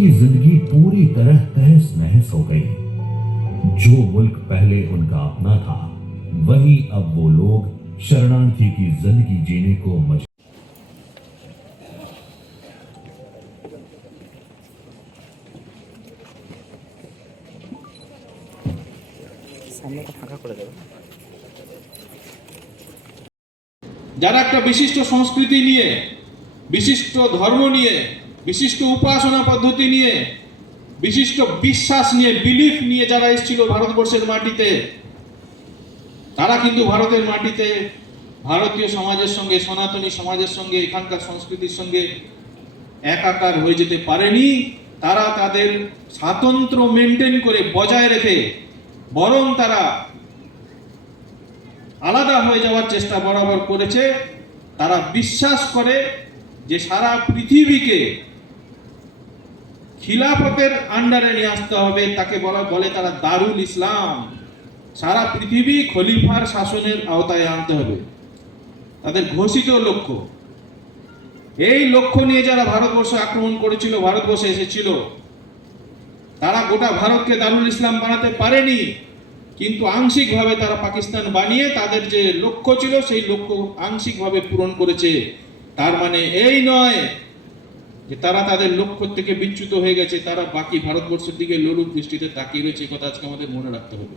उनकी जिंदगी पूरी तरह तहस नहस हो गई। जो मुल्क पहले उनका अपना था, वही अब वो लोग शरणार्थी की जिंदगी जीने को मजबूर। যারা একটা বিশিষ্ট সংস্কৃতি নিয়ে, বিশিষ্ট ধর্ম নিয়ে, বিশিষ্ট উপাসনা পদ্ধতি নিয়ে, বিশিষ্ট বিশ্বাস নিয়ে, বিলিফ নিয়ে যারা এসেছিল ভারতবর্ষের মাটিতে, তারা কিন্তু ভারতের মাটিতে ভারতীয় সমাজের সঙ্গে, সনাতনী সমাজের সঙ্গে, এখানকার সংস্কৃতির সঙ্গে একাকার হয়ে যেতে পারেনি। তারা তাদের স্বাতন্ত্র্য মেনটেন করে বজায় রেখে বরং তারা আলাদা হয়ে যাওয়ার চেষ্টা বরাবর করেছে। তারা বিশ্বাস করে যে সারা পৃথিবীকে খিলাফতের আন্ডারে নিয়ে আসতে হবে, তাকে বলে তারা দারুল ইসলাম। সারা পৃথিবী খলিফার শাসনের আওতায় আনতে হবে, তাদের ঘোষিত লক্ষ্য। এই লক্ষ্য নিয়ে যারা ভারতবর্ষে আক্রমণ করেছিল, ভারতবর্ষে এসেছিল, তারা গোটা ভারতকে দারুল ইসলাম বানাতে পারেনি, কিন্তু আংশিকভাবে তারা পাকিস্তান বানিয়ে তাদের যে লক্ষ্য ছিল সেই লক্ষ্য আংশিকভাবে পূরণ করেছে। তার মানে এই নয় যে তারা তাদের লক্ষ্য থেকে বিচ্যুত হয়ে গেছে, তারা বাকি ভারতবর্ষের দিকে লোলুপ দৃষ্টিতে তাকিয়ে রয়েছে। কথা আজকে আমাদের মনে রাখতে হবে।